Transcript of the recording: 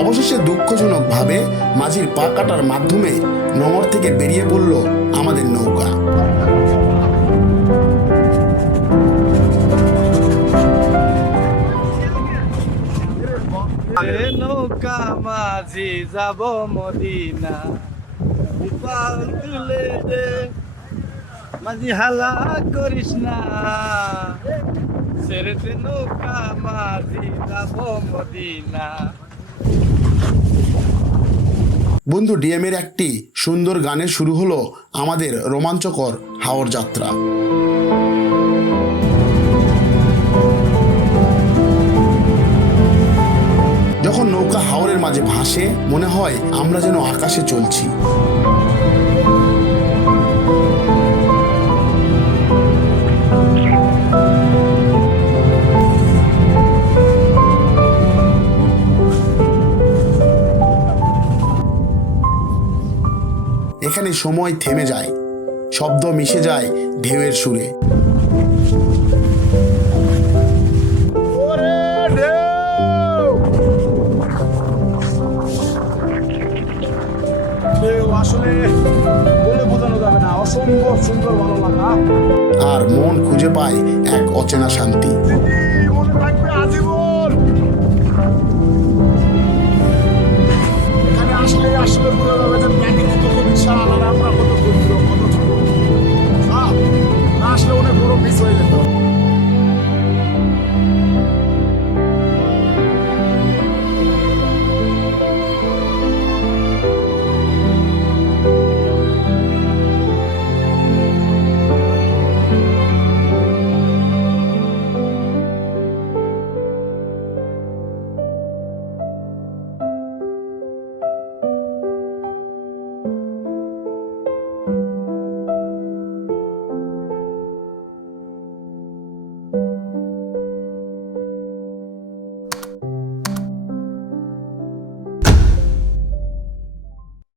অবশেষে দুঃখজনকভাবে মাঝির পা কাটার মাধ্যমে নোঙর থেকে বেরিয়ে পড়ল আমাদের নৌকা। নৌকা মাঝি যাব মদিনা, পাল তুলে দে মাঝি, হালা করিস না, ছেড়ে দে নৌকা মাঝি যাব মদিনা। বন্ধু ডিএমের একটি সুন্দর গানে শুরু হলো আমাদের রোমাঞ্চকর হাওর যাত্রা। যখন নৌকা হাওরের মাঝে ভাসে মনে হয় আমরা যেন আকাশে চলছি। এখানে সময় থেমে যায়, শব্দ মিশে যায় ঢেউয়ের সুরে। আসলে বলে বোঝানো যাবে না, অসম্ভব সুন্দর ভালো লাগা। আর মন খুঁজে পায় এক অচেনা শান্তি। মনে থাকবে আজীবন। এখানে আসলে বোঝা যাবে যে প্রাকৃতিক কত বিশাল আর আমরা কত ক্ষুদ্র।